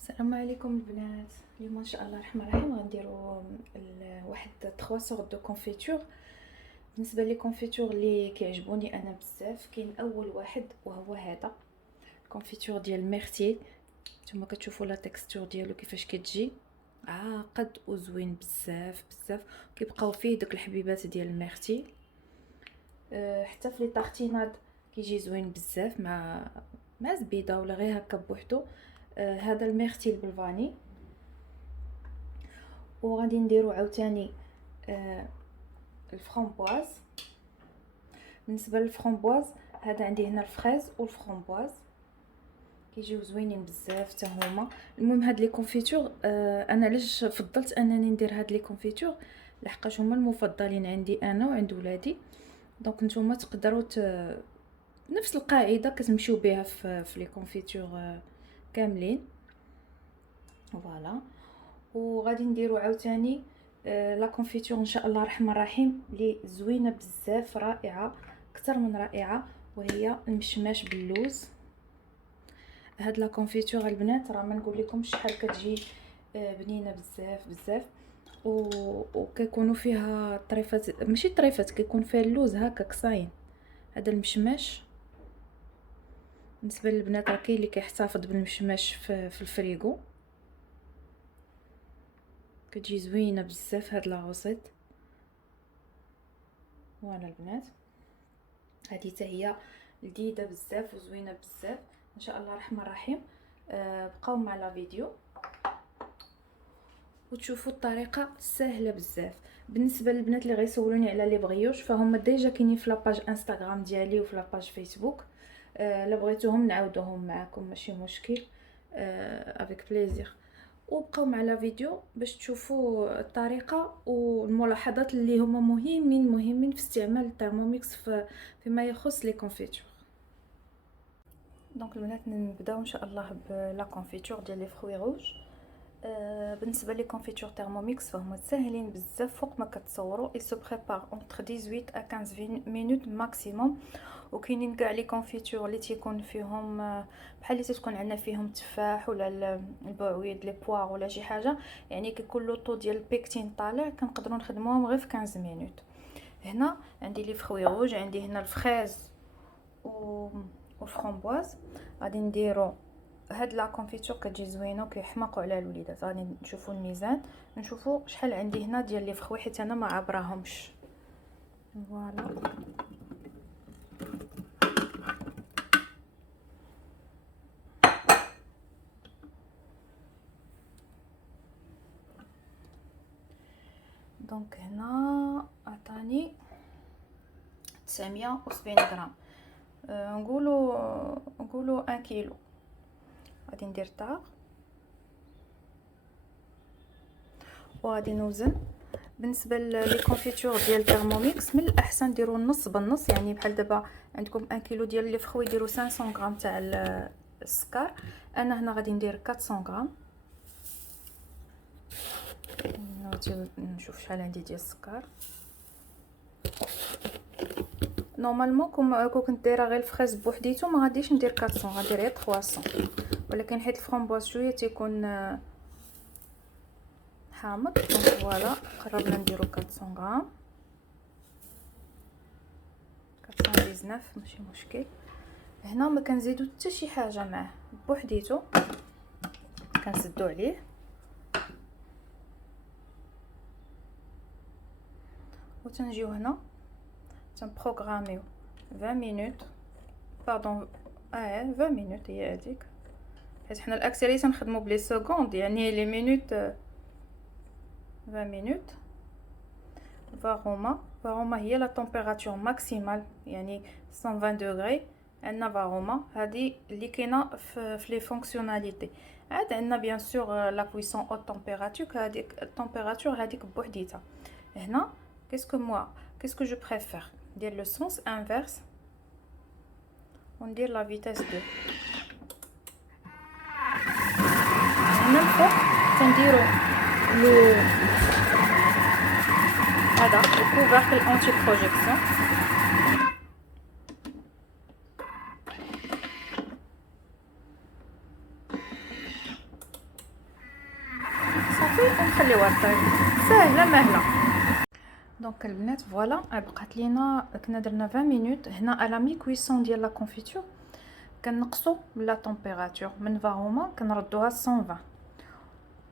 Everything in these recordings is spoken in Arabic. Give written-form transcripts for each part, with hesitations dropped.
السلام عليكم البنات. اليوم ان شاء الله الرحمن الرحيم غنديروا واحد 3 سورت دو كونفيتور. بالنسبه لي كونفيتور اللي كيعجبوني انا بزاف، كاين اول واحد وهو هذا كونفيتور ديال ميرتي. نتوما كتشوفوا لا تكستور ديالو كيفاش كتجي عاقد وزوين بزاف بزاف. كيبقاو فيه داك الحبيبات ديال الميرتي. حتى في لي طارتيناد كيجي زوين بزاف مع زبيده ولا غير هكا بوحدو. هذا الميرتي بالفاني. وغادي نديرو عاوتاني الفرامبواز. بالنسبه للفرامبواز هذا عندي هنا الفريز والفرامبواز كيجيو زوينين بزاف حتى هما. المهم هاد لي كونفيتور انا علاش فضلت انني ندير هاد لي كونفيتور لحقاش هما المفضلين عندي انا وعند ولادي. دونك نتوما تقدروا نفس القاعده كتمشيو بها في لي كونفيتور كاملين. فوالا. وغادي نديرو عاوتاني لا كونفيتور ان شاء الله الرحمن الرحيم اللي زوينه بزاف رائعه اكثر من رائعه، وهي المشماش باللوز. هاد لا كونفيتور البنات راه ما نقول لكمش شحال كتجي بنينه بزاف بزاف. وكيكونوا فيها طريفات، ماشي طريفات، كيكون فيها اللوز هكاك صاين. هذا المشماش بالنسبه للبنات راه كاين اللي كيحتفظ بالمشماش في الفريغو. كتجي زوينه بزاف هاد لا غوسيت. فوالا البنات، هذه حتى هي لذيذه بزاف وزوينه بزاف ان شاء الله الرحمن الرحيم. بقاو مع لا فيديو وتشوفوا الطريقه سهله بزاف. بالنسبه للبنات اللي غيسولوني على لي بغيوش فهم ديجا كاينين في لاباج انستغرام ديالي وفي لاباج فيسبوك. لا بغيتوهم نعاودوهم معكم ماشي مشكل، افيك بليزير. وبقاو مع لا فيديو باش تشوفوا الطريقه والملاحظات اللي هما مهمين في استعمال الترموميكس فيما يخص لي كونفيتور. دونك البنات نبداو ان شاء الله بلا كونفيتور ديال لي فروي روج. بالنسبه لي كونفيتور ترموميكس فهما ساهلين بزاف فوق ما كتصوروا. il se prépare entre 18 à 15 minutes maximum. وكاينين كاع لي كونفيتور اللي تيكون فيهم بحال اللي تكون عندنا فيهم تفاح ولا البعويد لي بوار ولا شي حاجه، يعني كيكون لو طو ديال البيكتين طالع، كنقدروا نخدموهم غير في 15 مينوت. هنا عندي لي فروي روج، عندي هنا الفريز والفرامبواز. غادي نديرو هاد لا كونفيتور كتجي زوينه وكيحماقوا على الوليدات. غادي نشوفوا الميزان، نشوفوا شحال عندي هنا ديال لي فروي حيت انا ما عبراهمش. فوالا. دونك هنا عطاني 970 غرام. نقولوا 1 كيلو. غادي ندير طاق وغادي نوزن. بالنسبه لي كونفيتور ديال ترموميكس من الاحسن ديروا النص بالنص، يعني بحال دابا عندكم 1 كيلو ديال لي فخوي ديروا 500 غرام تاع السكر. انا هنا غادي ندير 400 غرام. نشوف شحال عندي ديال السكر. نورمالمون كون كنت دايره غير الفريز بوحديتو ما غاديش ندير 400، غادير غير 300، ولكن حيت الفرامبواز شويه تيكون حامض. فوالا قربنا نديرو 400 غرام، 419 ماشي مشكل. هنا ما كنزيدو حتى شي حاجه معاه، بوحديتو كنسدو عليه وتنجيو هنا تنبروغراميو 20 مينوت. باردون 20 مينوت هي هذيك، حيت حنا الاكثريه تنخدموا بلي سكوند، يعني لي مينوت 20 مينوت. فاروما هي لا طومبيراتور ماكسيمال، يعني 120 دوغري. عندنا فاروما هذه اللي كاينه في لي فونكسيوناليتي. عاد عندنا بيان سور لا بويسون او طومبيراتور، هذيك الطومبيراتور هذيك بوحديتها. هنا qu'est-ce que je préfère ندير لو سونس انفيرس وندير لا فيتاس 2. هنا الفوق تنديرو لو هذا الكوفركل انتي بروجيكسيون. صافي ونخليوها طيب. ساهله مهله. دونك البنات فوالا بقات لينا كنا درنا 20 مينوت هنا على مي كويسون ديال لا كونفيتور. كنقصوا من لا طومبيراتور من 20 هما كنردوها 120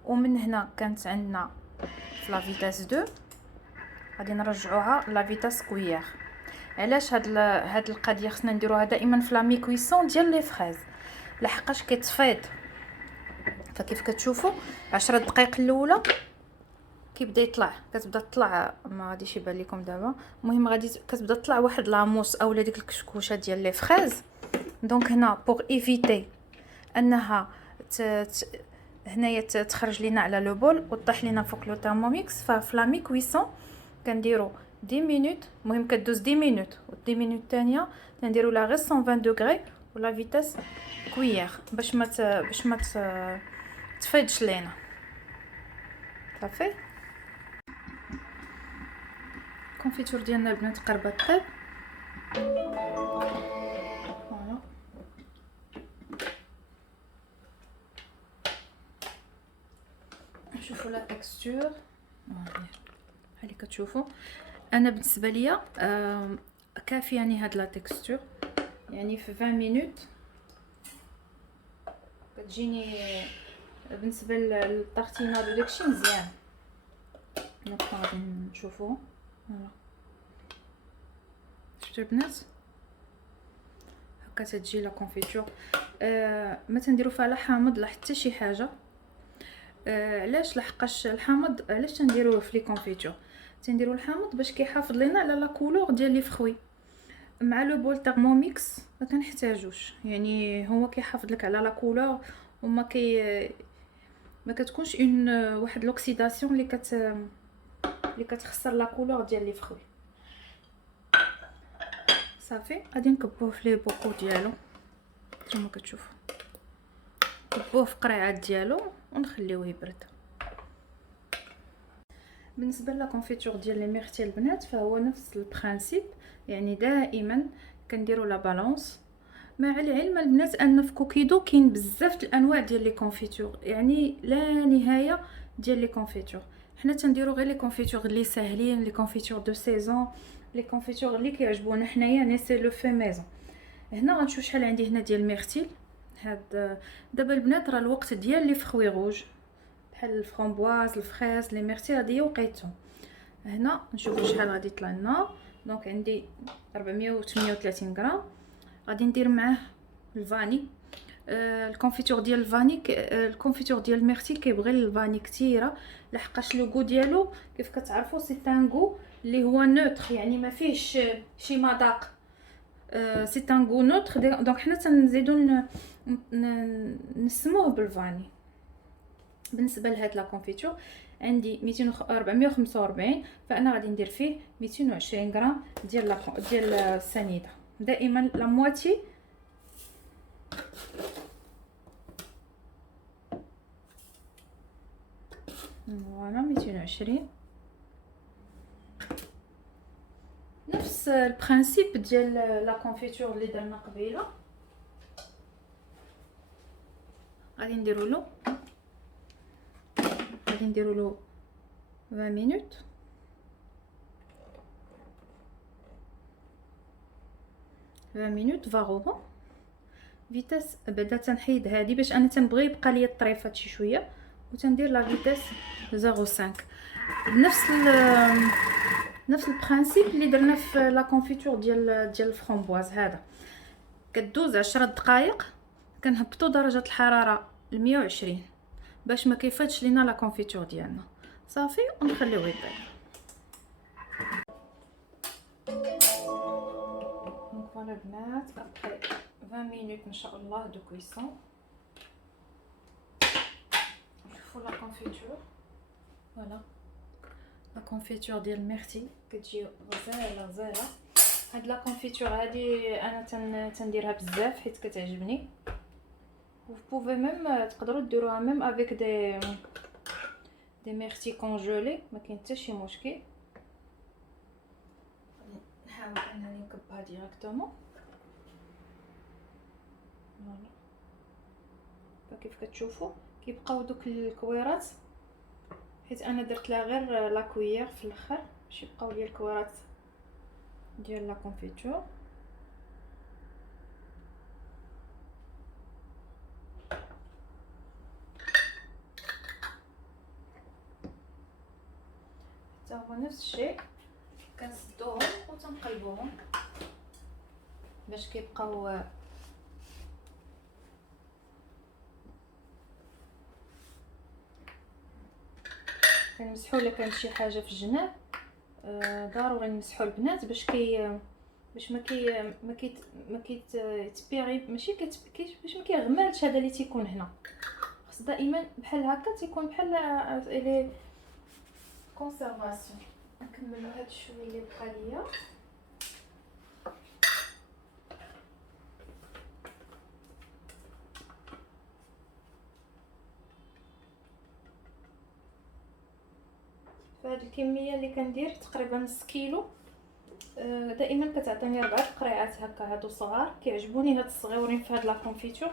ومن هنا كانت عندنا في لا فيتاس 2 غادي نرجعوها لا فيتاس كويير. علاش هاد القضيه خصنا نديروها دائما في لا مي كويسون ديال لي فريز لحقاش كيتفيض. فكيف كتشوفوا 10 دقائق الاولى كيبدا يطلع كتبدا تطلع ما غاديش يبان لكم دابا. المهم غادي كتبدا تطلع واحد لاموس اولا ديك الكشكوشه ديال لي فريز. دونك هنا بوغ ايفيتي انها هنايا تخرج لينا على لو بول وطيح لينا فوق لو تhermomix. ففي لا مي كويسون كنديروا 10 مينوت. المهم كدوز 10 مينوت و 10 مينوت الثانيه نديروا لا غير 120 دوغري ولا فيتاس كويير باش ما تفيدش لينا. صافي الكونفيتور ديالنا البنات قربت طيب. فوالا شوفوا لا تكستور بحال كتشوفوا. انا بالنسبه ليا كافياني هاد لا تكستور يعني في 20 مينوت كتجيني بالنسبه للطارتيناد وداكشي مزيان. دونك غادي نشوفوا فوالا شفتوا البنات هكا تجي لا كونفيتور. ما تنديروا فيها لا حامض لا حتى شي حاجه. علاش؟ لحقاش الحامض علاش تنديروه في لي كونفيتور؟ تنديروا الحامض باش كيحافظ لينا على لا كولور ديال لي فخوي. مع لو بول تhermomix ما كنحتاجوش يعني هو كيحافظ لك على لا كولور وما ما كتكونش واحد لوكسيداسيون اللي كتخسر لا كولور ديال لي فخوي. صافي غادي نكبوه في لي بوكو ديالو كما كتشوفوا. نكبوه في قريعات ديالو ونخليوه يبرد. بالنسبه لا كونفيتور ديال لي ميرتي البنات فهو نفس البرانسيپ يعني دائما كنديروا لا بالانس. مع العلم البنات ان في كوكيدو كاين بزاف الانواع ديال لي كونفيتور يعني لا نهايه ديال لي كونفيتور. حنا تنديروا غير لي كونفيتور اللي ساهلين لي كونفيتور دو سيزون لي كونفيتور اللي كيعجبونا حنايا نيسي لو في ميزون. هنا غنشوف شحال عندي هنا ديال ميرتيل. هاد دابا البنات راه الوقت ديال لي فخوي روج بحال الفرامبواز الفريز لي ميرتي غادي وقيتهم. هنا نشوفوا شحال غادي يطلع لنا. دونك عندي 438 غرام. غادي ندير معاه الفاني. الكونفيتور ديال الفاني الكونفيتور ديال الميرتي كيبغي الفاني كثيره لحقاش لو غو ديالو كيف كتعرفوا سي ان غو اللي هو نوتر يعني ما فيهش شي مذاق. سي ان غو نوتر. دونك حنا تنزيدو نسموه بالفاني. بالنسبه لهاد لا كونفيتور عندي 445 فانا غادي ندير فيه 220 غرام ديال السنيده. دائما لا مواتي فوالا 220 نفس البرانسيپ ديال لا كونفيتور اللي درنا قبيله. غادي نديروا له 20 مينوت. فاغوبون فيتاس بعدا تنحيد هادي باش انا تنبغي يبقى ليا الطريفات شي شويه وتندير لا فيتاس 0.5 نفس البرانسيپ اللي درنا في لا كونفيتور ديال الفرامبواز. هذا كدوز 10 دقائق كنهبطوا درجه الحراره ل 120 باش ما كيفاتش لينا لا كونفيتور ديالنا. صافي ونخليوه يطيب. دونك فوالا البنات ابري 20 مينوت ان شاء الله دو كويسون. شوفوا لا كونفيتور فوالا لا كونفيتور ديال الميرتي كتجي غزاله. هاد لا كونفيتور هادي انا تنديرها بزاف حيت كتعجبني. وبوفي ميم تقدروا ديروها ميم افيك دي ميرتي كونجولي ما كاين حتى شي مشكل. نحاول انني نكبها ديريكتومون فوالا كيف كتشوفوا كيبقاو دوك الكويرات حيت انا درت لها غير لا كويير في الاخر باش يبقاو لي الكوارات ديال لا كونفيتور. حتى هو نفس الشيء كنسدوهم وتنقلبوهم باش كيبقاو كنمسحوا الا كانت شي حاجه في الجناب. ضروري نمسحوا البنات باش باش ما كي تبيغي ماشي باش ما كيغمالش هذا اللي تيكون هنا. خص دائما بحال هكا تيكون بحال لي كونسيرفاسيون. نكملوا هاد الشويه اللي بقى ليا. فهاد الكميه اللي كندير تقريبا نص كيلو. دائما كتعطيني 4 قريعات هكا هادو صغار. كيعجبوني هاد الصغيورين في هاد لا كونفيتور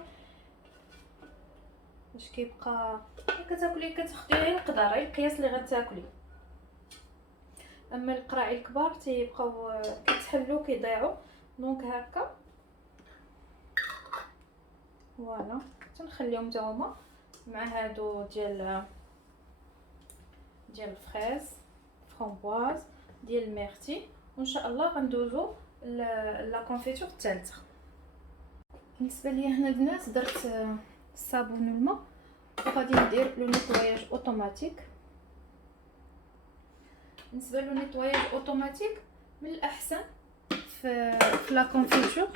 باش كيبقى كتاكلي كتاخدي غير القدر غير القياس اللي غتاكلي. اما القراعي الكبار تيبقاو كيتحلوا كيضيعوا. دونك هكا فوالا تنخليهم حتى هما مع هادو ديال الفريز فرامبواز ديال الميرتي. وان شاء الله غندوزو لا كونفيتور الثالثه. بالنسبه ليا هنا البنات درت الصابون والماء وغادي ندير لو نيطواياج اوتوماتيك. بالنسبه لو نيطواياج اوتوماتيك من الاحسن في لا كونفيتور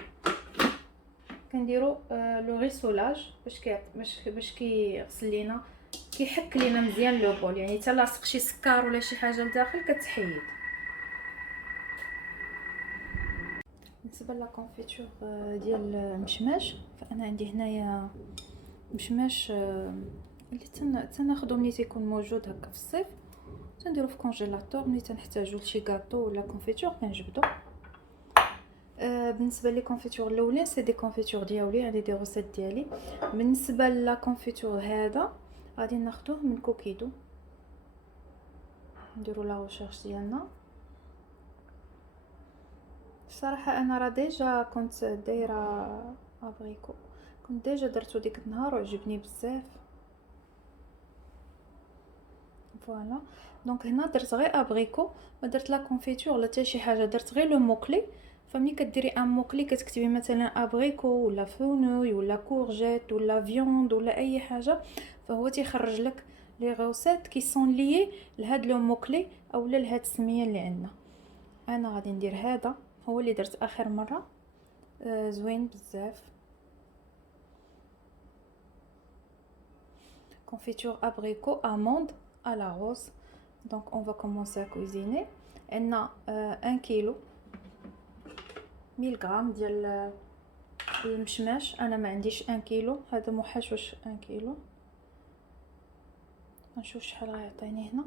كنديروا لو ريسولاج باش كيغسل لينا كيحك لينا مزيان لو بول. يعني حتى لاصق شي سكر ولا شي حاجه لداخل كتحيد. بالنسبه لا كونفيتور ديال المشماش فانا عندي هنايا مشماش اللي تناخذو ملي تيكون موجود هكا في الصيف تنديرو في كونجيلاتور ملي تنحتاجو لشي غاطو ولا كونفيتور كنجبدو. بالنسبه لي كونفيتور الاولين سي دي كونفيتور ديالي عندي دي روسيت ديالي. بالنسبه لا كونفيتور هذا غادي ناخذوه من كوكيدو نديرو لا ريشيرش ديالنا. الصراحه انا راه ديجا كنت دايره ابريكو كنت ديجا درتو ديك النهار وعجبني بزاف. فوالا دونك هنا درت غير ابريكو ما درت لا كونفيتور ولا حتى شي حاجه. درت غير لو موكلي. فملي كديري ان موكلي كتكتبي مثلا ابريكو ولا فونوي ولا كورجيت ولا فيوند ولا اي حاجه فهو تيخرج لك لي روسيت كي سون ليي لهاد لو موكلي اولا لهاد السميه اللي عندنا. انا غادي ندير هذا هو اللي درت اخر مره. زوين بزاف. confiture abricot amande à la rose. Donc on va commencer à cuisiner. On a 1 kilo 1000 غرام ديال المشماش. انا ما عنديش 1 كيلو هذا محشوش 1 كيلو. نشوف شحال غيعطيني هنا.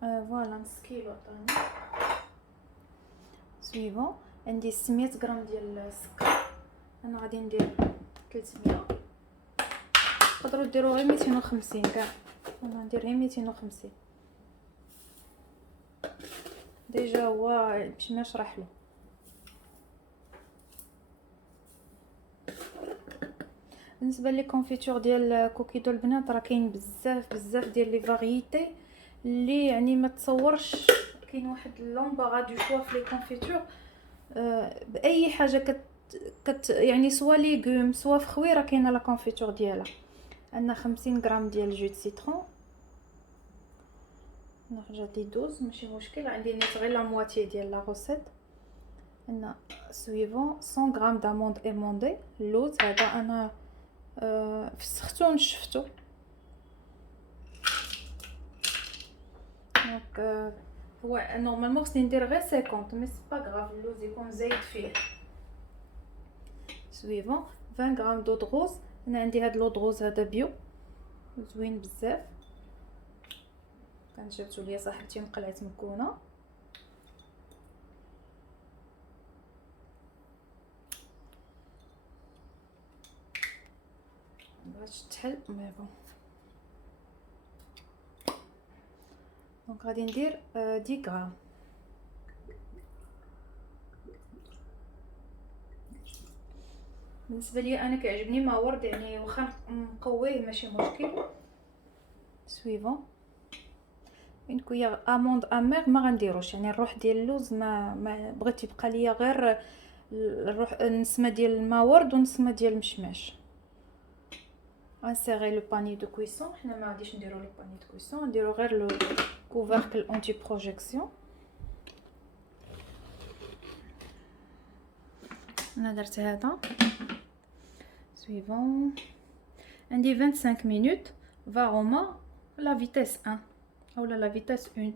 فوالا نص كيلو عطاني. سويفون عندي 600 غرام ديال السكر. انا غادي ندير 300. تقدروا ديروا غير 250 كاع. انا ندير غير 250 ديجا هو باش ما نشرح له. بالنسبه لي كونفيتور ديال كوكيدو البنات راه كاين بزاف ديال لي فاريتي اللي يعني ما تصورش. كاين واحد لومبارا دو شوا في لي كونفيتور باي حاجه يعني سوا ليغوم سوا فخوي راه كاينه لا كونفيتور ديالها. عندنا 50 غرام ديال جو دو سيترون. نرجع لي 12 ماشي مشكل عندي نيت غير لا مواتي ديال لا روسيت. عندنا سويفون 100 غرام داموند ايموندي. اللوز هذا انا فسختو ونشفتو. دونك هو نورمالمون خصني ندير غير 50 مي سي با غراف اللوز يكون زايد فيه. سويفون 20 غرام دو دروز. انا عندي هاد لو دروز هذا بيو زوين بزاف كان جبتو ليا صاحبتي من قلعه مكونه. باش تحل مي بون دونك غادي ندير 10 غرام. بالنسبه لي انا كيعجبني ما ورد، يعني واخا نقويه ماشي مشكل. سويفون اون كويير اموند امير ما غنديروش، يعني الروح ديال اللوز ما بغيت يبقى ليا غير الروح، النسمه ديال الماورد ونسمه ديال المشماش. انسيري لو باني دو كويسون. حنا ما غاديش نديرو لو باني دو كويسون، نديرو غير لو كوفركل اونتي بروجيكسيون. انا درت هذا. سويفون عندي 25 مينوت فاغوما لا فيتيس 1 اولا لا فيتيس 1.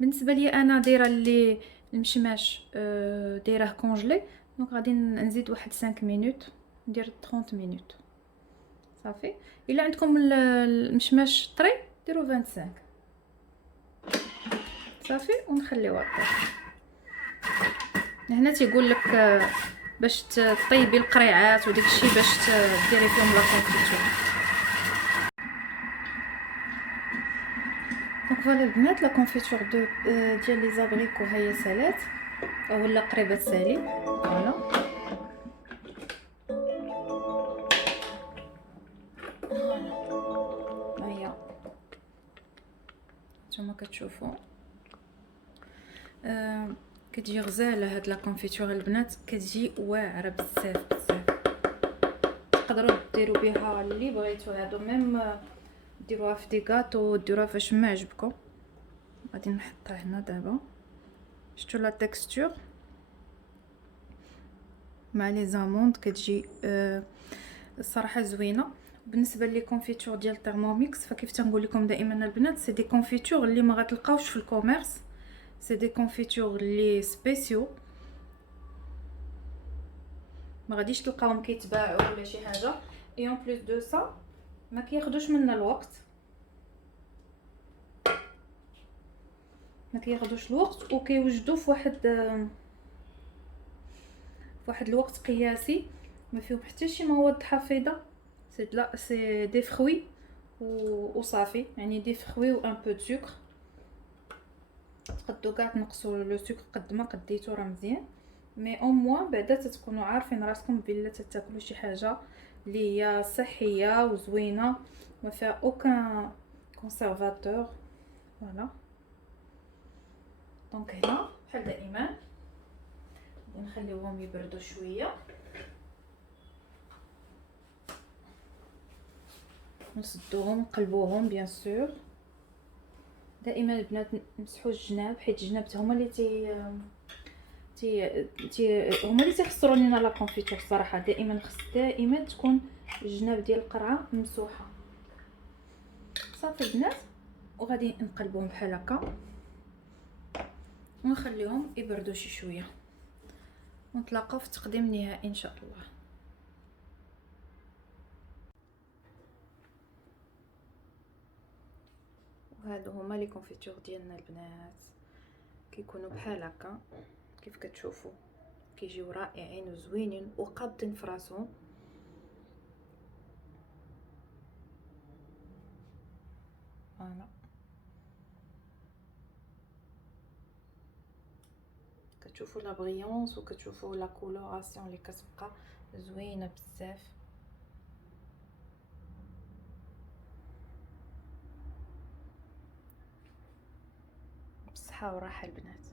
بالنسبه لي انا دايره اللي المشماش دايره كونجلي، دونك غادي نزيد واحد 5 مينوت، ندير 30 مينوت صافي. الا عندكم المشماش طري ديروا 25 صافي ونخليوها طيب. هنا تيقول لك باش تطيبي القريعات وداك الشيء باش ديري فيهم لا كونفيتور. دونك فوالا البنات لا كونفيتور ديال لي زابريكو هي سالات ولا قريبه تسالي. فوالا هي نتوما كتشوفوا كتجي غزاله هاد لا كونفيتور البنات، كتجي واعره بزاف بزاف. تقدروا ديروا بها اللي بغيتو، هادو ميم ديروها في دي غاتو، ديروها فاش ما عجبكم. غادي نحطها هنا دابا. شفتوا لا تكستور مع لي زاموند كتجي الصراحه زوينه. بالنسبه لي كونفيتور ديال تيرموميكس، فكيف تنقول لكم دائما البنات، سي دي كونفيتور اللي ما غتلقاوش في الكوميرس، سي دي كونفيتور اللي سبيسيو، ما غاديش تلقاوهم كيتباعوا ولا شي حاجه. اي اون بليس دو سا ما كياخذوش منا الوقت، ما كياخذوش الوقت وكيوجدوا في واحد الوقت قياسي، ما فيهم حتى شي مواد حافظه. سي دي فروي وصافي، يعني دي فروي و ان بو دو سكر. تقدروا كاع تنقصوا لو سكر قد ما قديتو راه مزيان، مي او موان بعدا تتكونوا عارفين راسكم بلا تاكلوا شي حاجه اللي هي صحيه وزوينه ما فيها اوكان كونسيرفاتور. فوالا دونك هنا بحال دائما نخليوهم يبردوا شويه، نسدوهم نقلبوهم بيان سور. دائما البنات نمسحوا الجناب، حيت الجناب هما اللي هما اللي تيخسروا لينا لا كونفيتور. الصراحه دائما خص دائما تكون الجناب ديال القرعه ممسوحه. صافي البنات، وغادي نقلبوهم بحال هكا ونخليهم يبردوا شي شويه، ونتلاقاو في التقديم النهائي ان شاء الله. وهادو هما لي كونفيتور ديالنا البنات، كيكونوا بحال هكا كيف كتشوفوا، كيجيو رائعين وزوينين وقابضين في راسهم. فوالا كتشوفوا لا بريونس وكتشوفوا لا كولوراسيون اللي كتبقى زوينه بزاف. بصحه وراحه البنات.